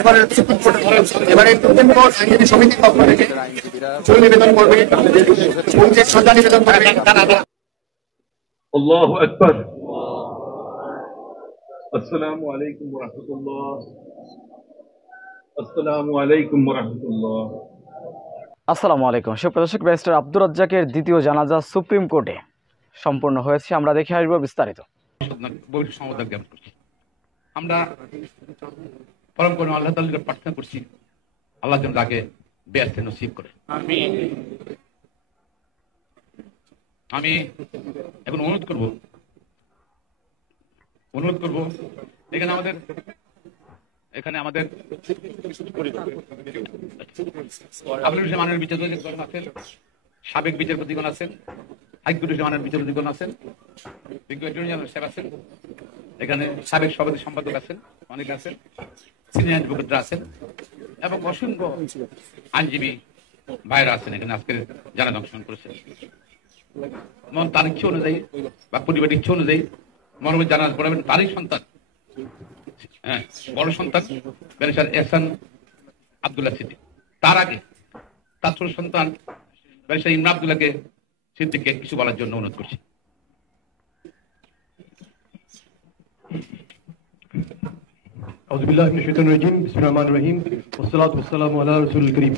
এবারে supreme court আইনজীবী সমিতির পক্ষ থেকে জোর নিবেদন করবে, শ্রদ্ধা নিবেদন করবে। আল্লাহু আকবার। আসসালামু আলাইকুম ওয়া রাহমাতুল্লাহ। আসসালামু আলাইকুম ওয়া রাহমাতুল্লাহ। আসসালামু আলাইকুম। সুপ্রদর্শক, ব্যারিস্টার আব্দুর রাজ্জাকের দ্বিতীয় জানাজা সুপ্রিম কোর্টে সম্পূর্ণ হয়েছে। আমরা দেখে আসবো বিস্তারিত। আমরা পরম করুন আল্লাহ তাআলার প্রার্থনা করছি, আল্লাহ যেন তাকে বেহেশতে নসিব করে। আমি এখন অনুরোধ করব এখানে আমাদের আপিল মানের বিচারপতিগণ আছেন, সাবেক বিচারপতিগণ আছেন, হাইকোর্টের মানের বিচারপতিগণ আছেন, বিজ্ঞ অ্যাটর্নি জেনারেল সাহেব আছেন, এখানে সাবেক সভাপতি সম্পাদক আছেন, অনেকে আছেন, সিনিয়র অ্যাডভোকেটরা আছেন এবং অসংখ্য আইনজীবী ভাইরা আছেন এখানে আজকের জানাজা অংশগ্রহণ করেছেন। তার ইচ্ছে অনুযায়ী বা পরিবারের ইচ্ছে অনুযায়ী মরমের জানাজা পড়াবেন তারই সন্তান, বড় সন্তান ব্যারিস্টার এহসান আব্দুল্লাহ সিদ্দিক। তার আগে তার ছোট সন্তান ব্যারিস্টার ইমরান আব্দুল্লাহকে সিদ্দিককে কিছু বলার জন্য অনুরোধ করছি। আউযু বিল্লাহি মিনাশ শাইতানির রাজীম। বিসমিল্লাহির রহমানির রহিম। ওয়াসসালাতু ওয়াসসালামু আলা রাসূলিল কারীম।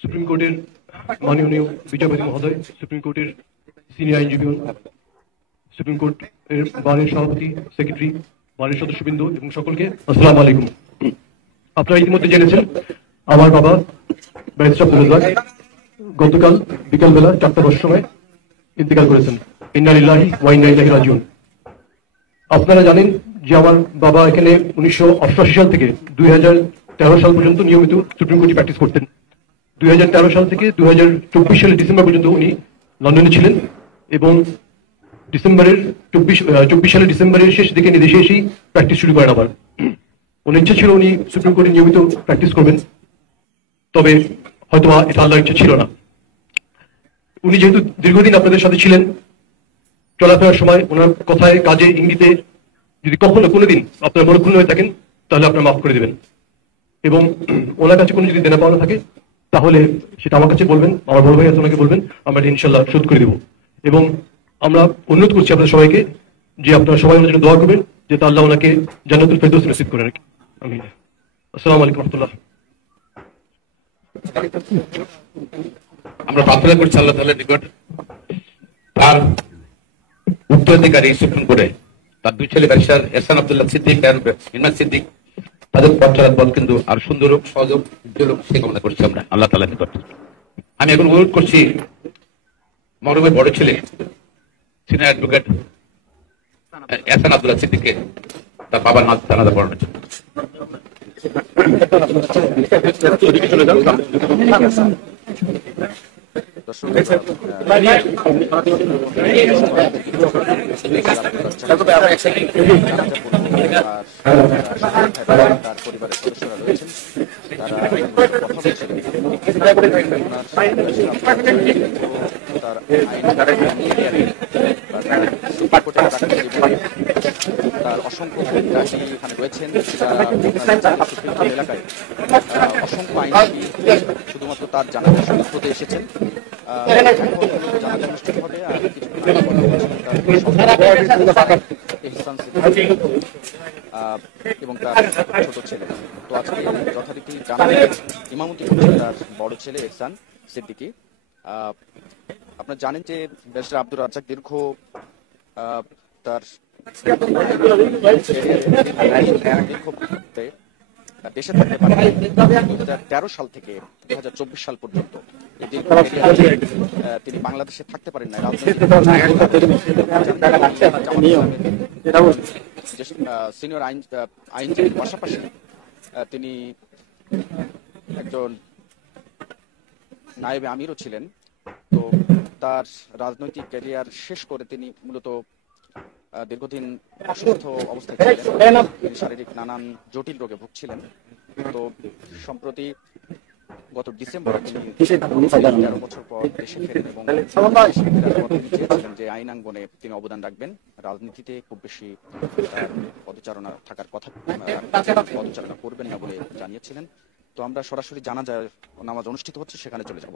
সুপ্রিম কোর্টের মাননীয় বিচারপতি মহোদয়, সুপ্রিম কোর্টের সিনিয়র আইনজীবীগণ, সুপ্রিম কোর্টের বারের সভাপতি, সেক্রেটারি, বারের সদস্যবৃন্দ এবং সকলকে আসসালামু আলাইকুম। আপনারা ইতিমধ্যে জেনেছেন আমার বাবা ব্যারিস্টার আব্দুর রাজ্জাক গতকাল বিকালবেলা 4টা সময় ইন্তেকাল করেছেন। ইন্না লিল্লাহি ওয়া ইন্না ইলাইহি রাজিউন। আপনারা জানেন যে আমার বাবা এখানে 1988 সাল থেকে 2013 সাল পর্যন্ত নিয়মিত সুপ্রিম কোর্টে প্র্যাকটিস করতেন। 2013 সাল থেকে 2024 সালের ডিসেম্বর পর্যন্ত উনি লন্ডনে ছিলেন এবং 24 সালের ডিসেম্বরের শেষ দিকে দেশে এসেই প্র্যাকটিস শুরু করেন। আবার ওনার ইচ্ছা ছিল উনি সুপ্রিম কোর্টে নিয়মিত প্র্যাকটিস করবেন, তবে হয়তো এটা আল্লাহর ইচ্ছা ছিল না। উনি যেহেতু দীর্ঘদিন আপনাদের সাথে ছিলেন, চলাফেরার সময় ওনার কথায়, কাজে, ইঙ্গিতে যদি কখনো কোনোদিন আপনার মনে ক্ষুণ্ণ হয়ে থাকেন তাহলে আপনারা মাফ করে দেবেন এবং ওনার কাছে কোনো যদি দেনা পাওনা থাকে তাহলে সেটা আমার কাছে বলবেন, আমার বড় ভাই আছে ওনাকে বলবেন, আমরা ইনশাল্লাহ শোধ করে দেব। এবং আমরা অনুরোধ করছি আপনাদের সবাইকে যে আপনারা সবাই ওনার জন্য দোয়া করবেন যে আল্লাহ ওনাকে জান্নাতুল ফেরদৌস নসিব করে রাখে। আমিন। আসসালামু আলাইকুম ওয়া রাহমাতুল্লাহ। আমরা প্রার্থনা করছি আল্লাহ তাআলার নিকট তার উত্তরাধিকারী সুপ্রিম কোর্টে তার দুই ছেলে ব্যারিস্টার এহসান আব্দুল্লাহ সিদ্দিক আর ইমরান সিদ্দিক তাদের পথ কিন্তু আর সুন্দর হোক, সহজ হোক, উজ্জ্বল হোক, সে কামনা করছি আমরা আল্লাহ তাআলার নিকট। আমি এখন অনুরোধ করছি মরহুমের বড় ছেলে সিনিয়র অ্যাডভোকেট এহসান আব্দুল্লাহ সিদ্দিককে তার বাবার নাম জানাজা পড়ানোর জন্য। তার পরিবারের সদস্যরা রয়েছেন, তারা তার অসংখ্য এখানে রয়েছেন এলাকায় অসংখ্য আইনজীবী শুধুমাত্র তার জানাজা শহীদ হতে এসেছেন। জানাজা অনুষ্ঠিত হবে আর এবং তার ছোট ছেলে। তো আজকে যথারীতি জানাজা ইমামতি করছেন তার বড় ছেলে এহসান সিদ্দিকী। আপনারা জানেন যে ব্যারিস্টার আব্দুর রাজ্জাক দীর্ঘ তার দেশে থাকতে পারে 2013 সাল থেকে 2024 সাল পর্যন্ত তিনি বাংলাদেশে থাকতে পারেন না। সিনিয়র আইনজীবীর পাশাপাশি তিনি একজন নায়েবে আমিরও ছিলেন। তো তার রাজনৈতিক ক্যারিয়ার শেষ করে তিনি মূলত দীর্ঘদিন অসুস্থ অবস্থায় ছিলেন, শারীরিক নানান জটিল রোগে ভুগছিলেন। তো সম্প্রতি গত ডিসেম্বরে তিনি 11 বছর পর দেশে ফেরেন এবং দেশে ফেরার পর তিনি চেয়েছিলেন যে আইন অঙ্গনে তিনি অবদান রাখবেন, রাজনীতিতে খুব বেশি পদচারণা থাকার কথা, পদচারণা করবেন না বলে জানিয়েছিলেন। তো আমরা সরাসরি জানাজা নামাজ অনুষ্ঠিত হচ্ছে সেখানে চলে যাব।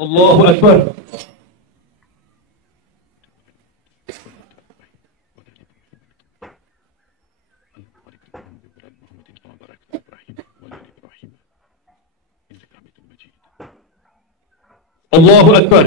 الله أكبر. الله أكبر.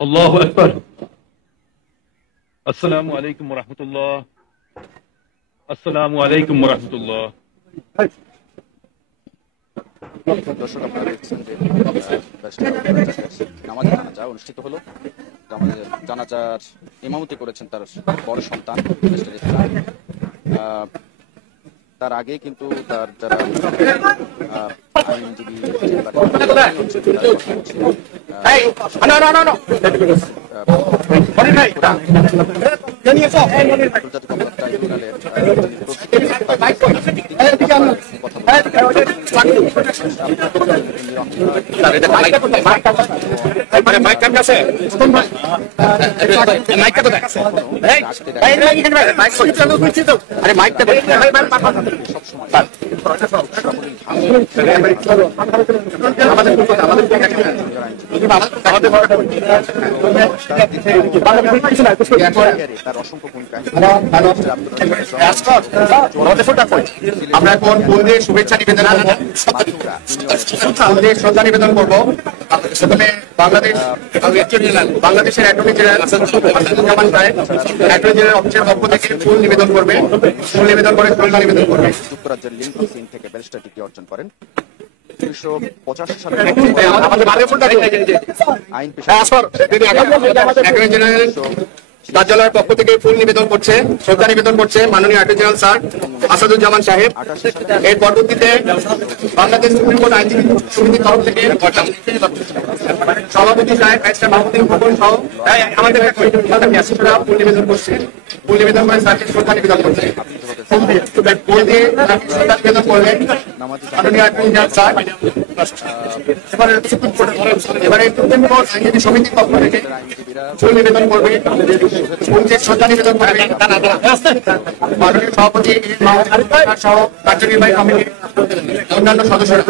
الله أكبر. السلام عليكم ورحمة الله. السلام عليكم ورحمة الله. দর্শক আপনারা দেখছেন যে নামাজের জানাজা অনুষ্ঠিত হলো। জানাজার ইমামতি করেছেন তার বড় সন্তান ব্যারিস্টার ইসলাম। তার আগে কিন্তু তার যারা আইনজীবী তার অসংখ্য ভূমিকা আমরা এখন ফুলদের শুভেচ্ছা নিবেদন করবো, ফুলদের শ্রদ্ধা নিবেদন করবো। প্রথমে বাংলাদেশের অ্যাটর্নি জেনারেল আসাদুজ্জামান সাহেব অ্যাটর্নি জেনারেল অফিসের পক্ষ থেকে ফুল নিবেদন করবে, ফুল নিবেদন করে শ্রদ্ধা নিবেদন করবে। যুক্তরাজ্যের লিঙ্কন সিং থেকে ব্যারিস্টার ডিগ্রি অর্জন করেন। 1985 সালে আইন অ্যাটর্নি জেনারেল কার্যালয়ের পক্ষ থেকে ফুল নিবেদন করছে, শ্রদ্ধা নিবেদন করছে মাননীয় অ্যাটর্নি জেনারেল স্যার আসাদুজ্জামান সাহেব। এর পরবর্তীতে বাংলাদেশ সুপ্রিম কোর্ট আইনজীবী সমিতির তরফ থেকে সভাপতি সাহেব ব্যারিস্টার মাহমুদুল খোকন সহ আমাদের ফুল নিবেদন করছে, ফুল নিবেদন করে স্যারকে শ্রদ্ধা নিবেদন করছে। ফুল দিয়ে শ্রদ্ধা নিবেদন করলেন মাননীয় অ্যাটর্নি জেনারেল স্যার। এবারে সুপ্রিম কোর্ট আইনজীবী সমিতির পক্ষ থেকে ফুল নিবেদন করবে, ফুলকে শ্রদ্ধা নিবেদন করবে মাননীয় সভাপতি সহ কার্যনির্বাহী কমিটির অন্যান্য সদস্যরা।